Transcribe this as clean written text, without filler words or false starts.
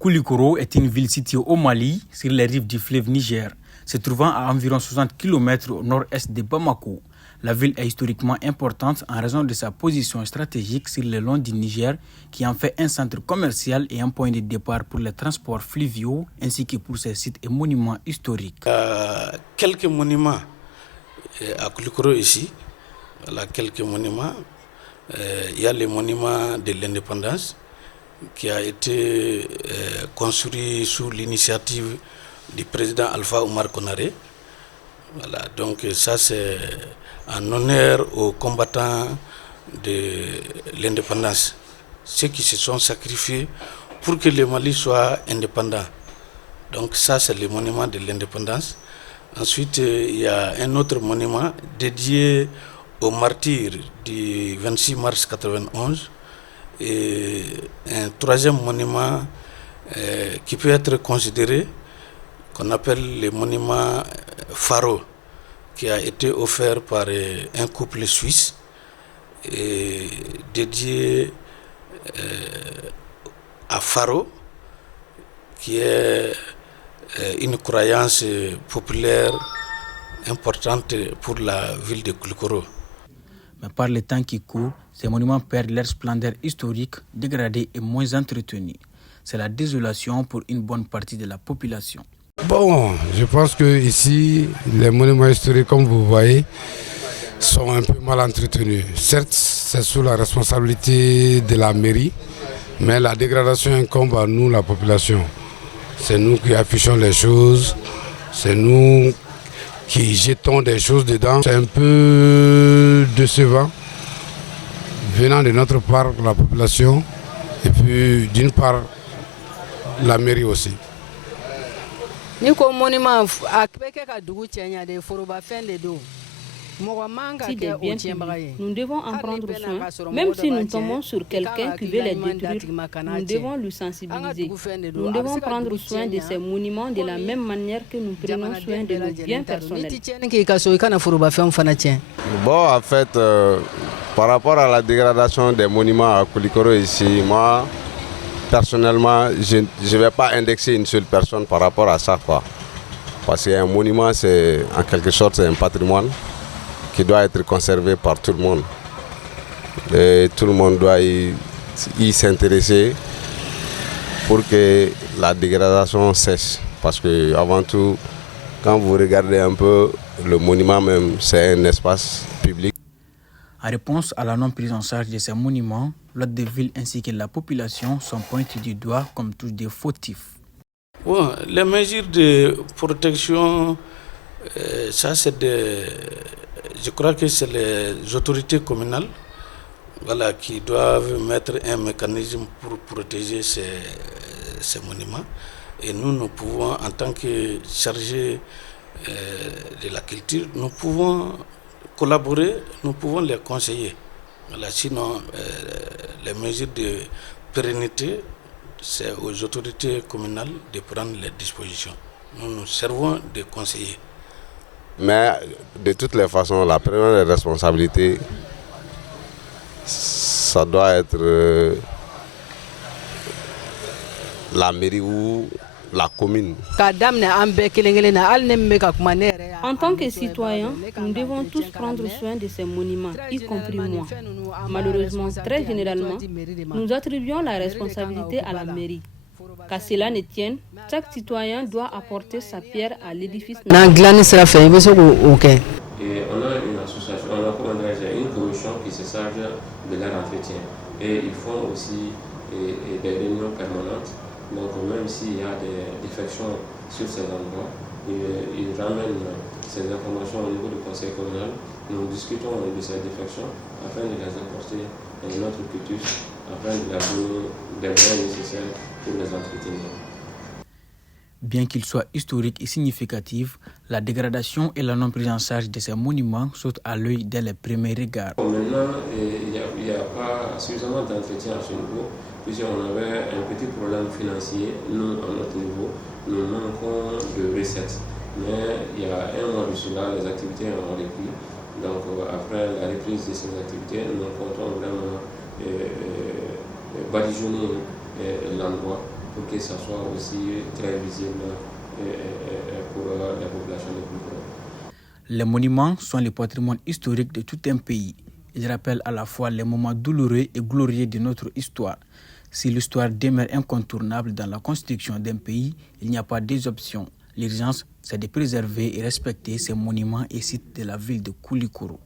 Koulikoro est une ville située au Mali, sur les rives du fleuve Niger, se trouvant à environ 60 km au nord-est de Bamako. La ville est historiquement importante en raison de sa position stratégique sur le long du Niger, qui en fait un centre commercial et un point de départ pour les transports fluviaux, ainsi que pour ses sites et monuments historiques. Quelques monuments à Koulikoro ici, voilà, quelques monuments. Il y a le monument de l'indépendance qui a été construit sous l'initiative du président Alpha Oumar Konaré. Voilà, donc ça c'est en honneur aux combattants de l'indépendance, ceux qui se sont sacrifiés pour que le Mali soit indépendant. Donc ça c'est le monument de l'indépendance. Ensuite il y a un autre monument dédié aux martyrs du 26 mars 91 et un troisième monument qui peut être considéré, qu'on appelle le monument Faro, qui a été offert par un couple suisse et dédié à Faro, qui est une croyance populaire importante pour la ville de Koulikoro. Mais par le temps qui court, ces monuments perdent leur splendeur historique, dégradés et moins entretenus. C'est la désolation pour une bonne partie de la population. Bon, je pense que ici, les monuments historiques, comme vous voyez, sont un peu mal entretenus. Certes, c'est sous la responsabilité de la mairie, mais la dégradation incombe à nous, la population. C'est nous qui affichons les choses, c'est nous qui jetons des choses dedans. C'est un peu décevant, venant de notre part, la population, et puis d'une part, la mairie aussi. Si des biens publics, nous devons en prendre soin. Même si nous tombons sur quelqu'un qui veut les détruire, nous devons le sensibiliser. Nous devons prendre soin de ces monuments de la même manière que nous prenons soin de nos biens personnels. Bon, en fait, par rapport à la dégradation des monuments à Koulikoro ici, moi, personnellement, je ne vais pas indexer une seule personne par rapport à ça, quoi. Parce qu'un monument, c'est en quelque sorte c'est un patrimoine qui doit être conservé par tout le monde. Et tout le monde doit y s'intéresser pour que la dégradation cesse. Parce que avant tout, quand vous regardez un peu le monument même, c'est un espace public. En réponse à la non prise en charge de ces monuments, l'hôte de ville ainsi que la population sont pointés du doigt comme tous des fautifs. Bon, les mesures de protection, ça c'est je crois que c'est les autorités communales, voilà, qui doivent mettre un mécanisme pour protéger ces monuments. Et nous pouvons, en tant que chargés de la culture, nous pouvons collaborer, nous pouvons les conseiller. Voilà, sinon, les mesures de pérennité, c'est aux autorités communales de prendre les dispositions. Nous nous servons de conseillers. Mais de toutes les façons, la première responsabilité, ça doit être la mairie ou la commune. En tant que citoyens, nous devons tous prendre soin de ces monuments, y compris moi. Malheureusement, très généralement, nous attribuons la responsabilité à la mairie. Qu'à cela ne tienne, chaque citoyen doit apporter sa pierre à l'édifice. Et on a une association, une commission qui se charge de leur entretien. Et ils font aussi des réunions permanentes. Donc même s'il y a des défections sur ces endroits, ils ramènent ces informations au niveau du conseil communal. Nous discutons de ces défections afin de les apporter dans notre culture, afin de leur donner des moyens nécessaires pour les entretenir. Bien qu'il soit historique et significatif, la dégradation et la non prise en charge de ces monuments sautent à l'œil dès les premiers regards. Maintenant, il n'y a pas suffisamment d'entretien à ce niveau, puisqu'on avait un petit problème financier. Nous, à notre niveau, nous manquons de recettes. Mais il y a un mois de cela, les activités ont repris. Donc, après la reprise de ces activités, nous comptons vraiment badigeonner l'endroit pour que ça soit aussi très visible pour la population de Koulikoro. Les monuments sont le patrimoine historique de tout un pays. Ils rappellent à la fois les moments douloureux et glorieux de notre histoire. Si l'histoire demeure incontournable dans la construction d'un pays, il n'y a pas deux options. L'urgence, c'est de préserver et respecter ces monuments et sites de la ville de Koulikoro.